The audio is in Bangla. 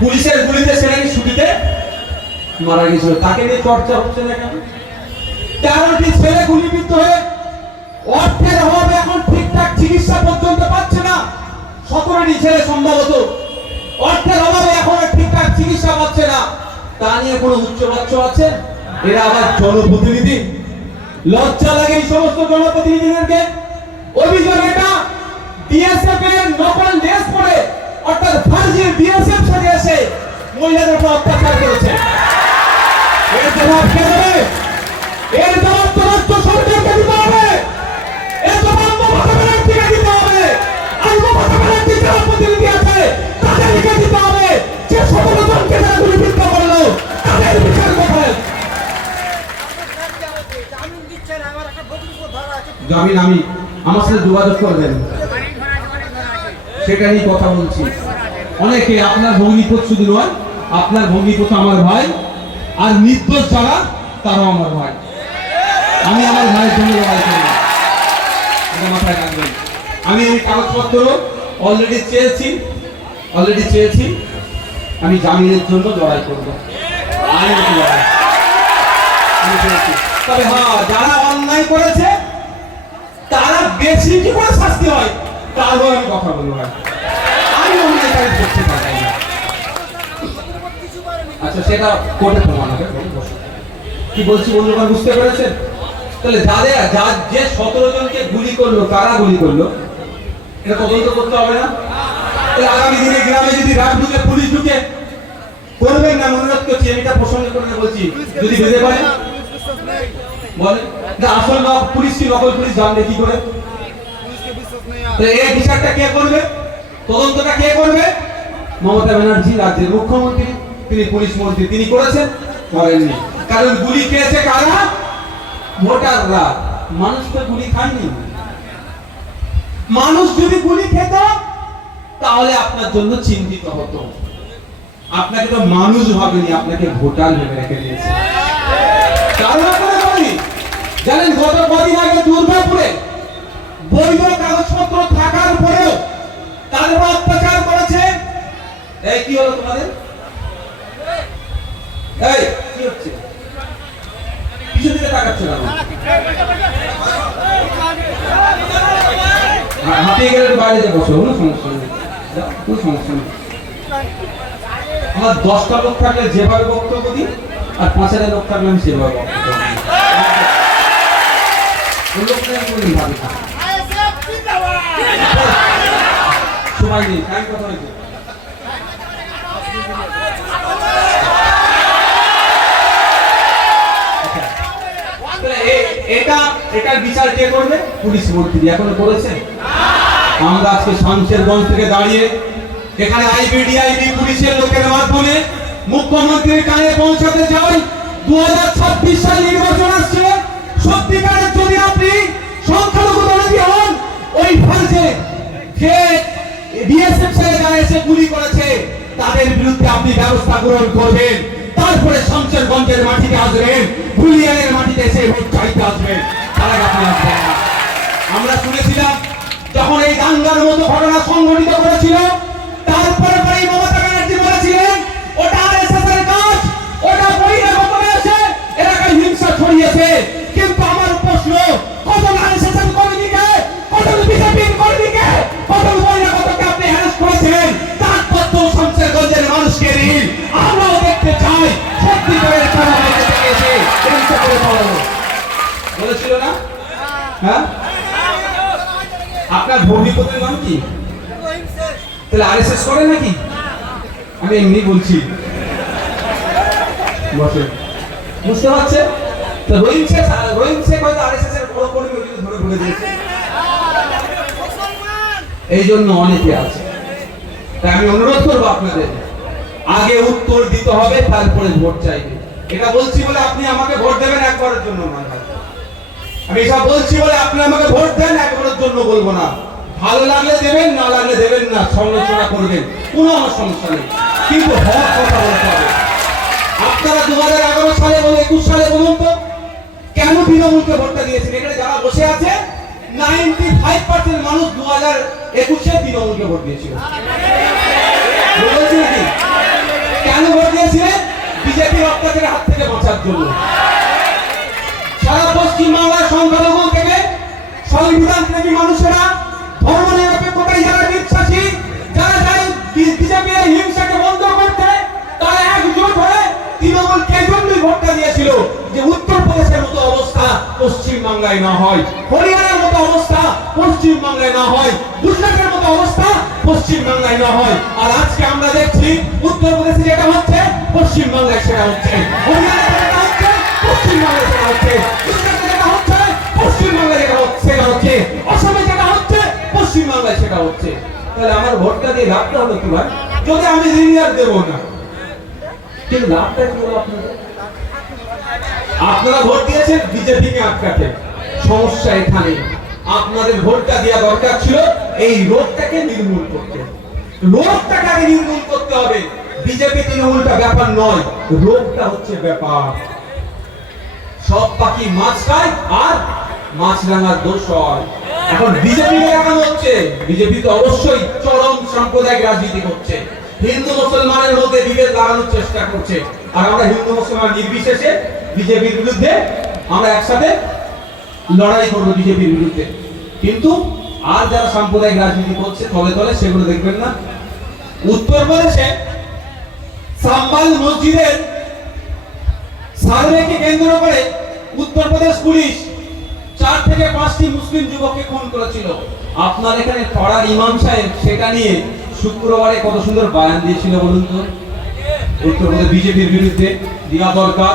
পুলিশের গুলিতে সে নাকি ছুটিতে মারা গেছিল তাকে নিয়ে চর্চা হচ্ছে না কেন? তেরোটি ছেলে গুলিবিদ্ধ হয়ে অর্থের অভাবে এখন ঠিকঠাক চিকিৎসা পর্যন্ত পাচ্ছে না। সতেরোটি ছেলে সম্ভবত অর্থের অভাবে এখন ঠিকঠাক চিকিৎসা পাচ্ছে না। তা নিয়ে কোনো উচ্চবাচ্য আছে? এরা আবার জনপ্রতিনিধি। লজ্জা লাগে এই সমস্ত জনপ্রতিনিধিদেরকে। অভিযোগ এটা, বিএসএফ অর্থাৎ ফার্জির বিএসএফ মহিলাদের উপর অত্যাচার করেছে। এর জবাব কে দেবে? এর জবাব তো সরকারকে দিতে হবে। এর জবাব দিতে হবে। আর যারা প্রতিনিধি আছে, তাদেরকে দিতে হবে। যে সতেরো জনকে করল, তাদের বিচার কোথায় জামিন আমি। আমার সাথে যোগাযোগ করবেন। সেটা নিয়ে কথা বলছি। অনেকে আপনার ভগ্নিপত শুধু নয়, আপনার ভগ্নিপত আমার ভাই, আর নির্দোষ যারা, তারাও আমার ভাই। আমি আমার ভাইয়ের জন্য লড়াই করি মাথায় রাখবেন। আমি এই কাগজপত্র অলরেডি চেয়েছি অলরেডি চেয়েছি। আমি জামিনের জন্য লড়াই করব। তবে হ্যাঁ যারা অন্যায় করেছে, তারা বেশি কি করে শাস্তি হয়? তারও আমি কথা বলব না। করেনি আচ্ছা সেটা কোর্টে প্রমাণ হবে কি বলছি বন্ধুগণ বুঝতে পেরেছেন? তাহলে যাদের যা যে সতেরো জনকে গুলি করল, কারা গুলি করল? এটা তদন্ত করতে হবে না? আগামী দিনে গ্রামে যদি রাত ঢুকে, পুলিশ ঢুকে, করবেন না? অনুরোধ করছি আমি এটা প্রসঙ্গ করে বলছি, যদি বেঁধে পারে পুলিশ বলে না, আসল পুলিশ কি, নকল পুলিশ জানবে কি করে? এই বিচারটা কে করবে? তদন্তটা কে করবে? মমতা ব্যানার্জি রাজ্যের মুখ্যমন্ত্রী, তিনি পুলিশ মন্ত্রী, তিনি করেছেন? করেননি। কারণ গুলি খেয়েছে কারা? ভোটাররা। মানুষ তো গুলি খায়নি মানুষ যদি গুলি খেত, তাহলে আপনার জন্য চিন্তিত হতো। আপনাকে তো মানুষ ভাবেনি, আপনাকে ভোটার ভেবে রেখে দিয়েছে। জানেন গত কদিন আগে দুর্গাপুরে বৈধ কি হলো তোমাদের? এই কি হচ্ছে? কিছু দিকে তাকাচ্ছ না হাঁপিয়ে গেলে বাইরে যে বসো কোনো সমস্যা নেই। কোনো সমস্যা নেই। আমার দশটা লোক থাকলে যেভাবে বক্তব্য দিই আর পাঁচ হাজার লোক থাকলে আমি সেভাবে বক্তব্য দিই। লোক নিয়ে আমি ভাবি না। সময় নেই টাইম কথা হয়েছে তাহলে এ- সাল নির্বাচন আসছে। সত্যিকারের যদি আপনি সংখ্যালঘু দলবি হন ওই গুলি করেছে। তাদের বিরুদ্ধে আপনি ব্যবস্থা গ্রহণ করবেন। তারপরে শমশেরগঞ্জের মাটিতে আসবেন, বুলিয়ানের মাটিতে এসে ভোট চাইতে আসবেন। তার আপনি আসবেন আমরা শুনেছিলাম, যখন এই দাঙ্গার মতো ঘটনা সংঘটিত করেছিল, তারপরে পরেই মমতা ব্যানার্জি বলেছিলেন, ওটা এর কাজ, ওটা বহিরাগতরা এসে এলাকায় হিংসা ছড়িয়েছে। না? হ্যাঁ? আপনার নাম কি? তাহলে আরএসএস করে নাকি? আমি এমনি বলছি। বসে। বুঝতে পারছে শেখ রহিম শেখ হয়তো আরএসএস এর বড় কর্মী ধরে ভুলে দিয়েছে এই জন্য অনেকে আছে। তাই আমি অনুরোধ করব আপনাদের, আগে উত্তর দিতে হবে, তারপরে ভোট চাইবে। এটা বলছি বলে আপনি আমাকে ভোট দেবেন একবারের জন্য নয় ভাই। আমি এসব বলছি বলে আপনি আমাকে ভোট দেন, একবারের জন্য বলব না। ভালো লাগলে দেবেন, না লাগলে দেবেন না, সমালোচনা করবেন, কোনো আমার সমস্যা নেই। কিন্তু হক কথা বলতে হবে। আপনারা দু হাজার এগারো সালে বলে একুশ সালে বলুন তো, কেন তৃণমূলকে ভোটটা দিয়েছেন? এখানে যারা বসে আছে নাইনটি ফাইভ পার্সেন্ট মানুষ দু হাজার একুশে তৃণমূলকে ভোট দিয়েছিল। কেন ভোট দিয়েছিলেন? বিজেপির অত্যাচারের হাত থেকে বাঁচার জন্য। সারা পশ্চিম বাংলার সংখ্যালঘু থেকে সংবিধান প্রেমী মানুষেরা যারা বিশ্বাসী যারা চাই বিজেপি হিংসাকে বন্ধ করতে, তারা একজোট হয়ে এজন্যই ভোটটা দিয়েছিল যে উত্তরপ্রদেশের মতো অবস্থা পশ্চিম বাংলায় না হয়, হরিয়ানার মতো অবস্থা পশ্চিম বাংলায় না হয়, গুজরাটের মতো অবস্থা পশ্চিম বাংলায় না হয়। আর আজকে আমরা দেখছি উত্তরপ্রদেশে যেটা হচ্ছে পশ্চিম বাংলায় সেটা হচ্ছে। দিয়ে লাভটা হলো কি ভাই যদি আমি লিনিয়ার দেবো না। কিন্তু লাভটা কি হলো আপনাদের? আপনারা ভোট দিয়েছেন বিজেপিকে আটকাতে। সমস্যা এখানে। আপনাদের ভোটটা দেওয়া দরকার ছিল, এই রোগটাকে নির্মূল করতে। রোগটাকে আগে নির্মূল করতে হবে। বিজেপি তৃণমূলটা ব্যাপার নয় রোগটা হচ্ছে ব্যাপার। সব পাখি মাছ খায় আর মাছ রাঙার দোষ হয়। এখন বিজেপি দেখানো হচ্ছে। বিজেপি তো অবশ্যই চরম সাম্প্রদায়িক রাজনীতি করছে হিন্দু মুসলমানের মধ্যে বিভেদ লাগানোর চেষ্টা করছে। আর আমরা হিন্দু মুসলমান নির্বিশেষে বিজেপির বিরুদ্ধে আমরা একসাথে লড়াই করব বিজেপির বিরুদ্ধে। কিন্তু আর যারা সাম্প্রদায়িক রাজনীতি করছে তলে তলে সেগুলো দেখবেন না। উত্তরপ্রদেশে সাম্বাল মসজিদের সার্ভেকে কেন্দ্র করে উত্তরপ্রদেশ পুলিশ চার থেকে পাঁচটি মুসলিম যুবককে খুন করেছিল। আপনার এখানে পড়ার ইমাম সাহেব, সেটা নিয়ে শুক্রবারে কত সুন্দর বায়ান দিয়েছিল বলুন তো? উত্তরপ্রদেশ বিজেপির বিরুদ্ধে, দেওয়া দরকার।